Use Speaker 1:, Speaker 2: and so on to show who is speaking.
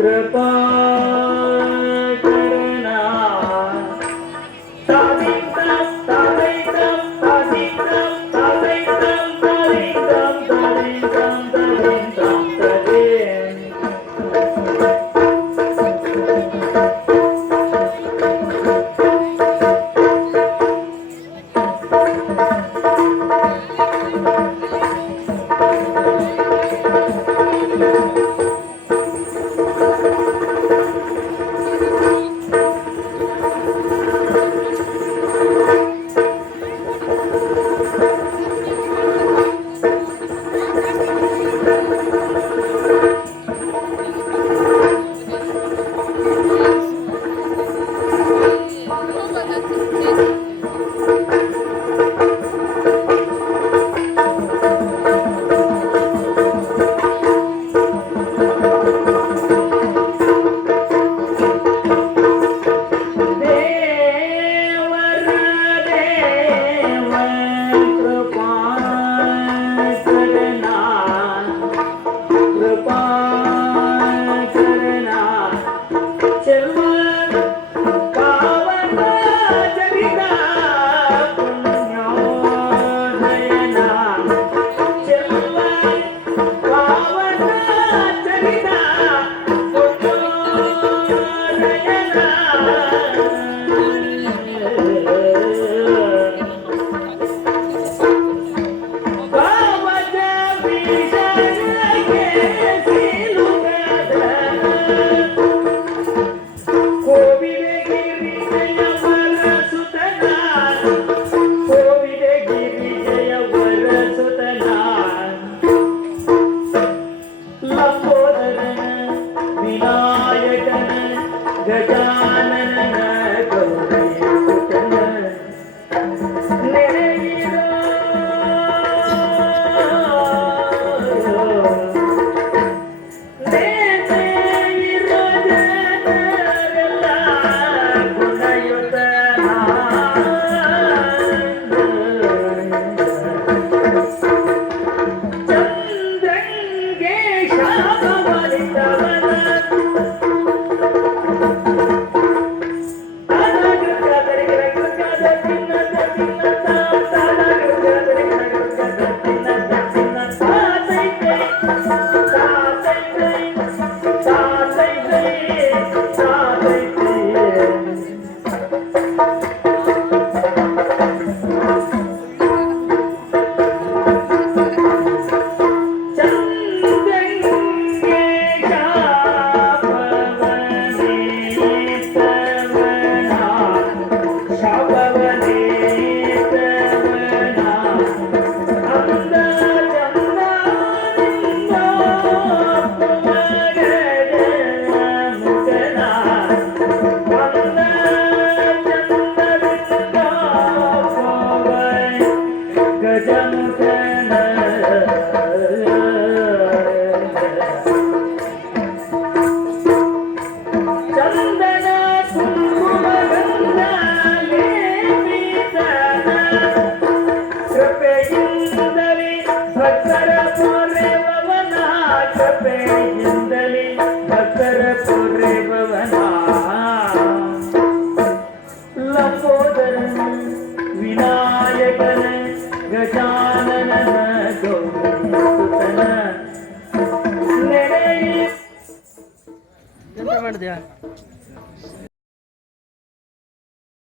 Speaker 1: Prepare. Bye.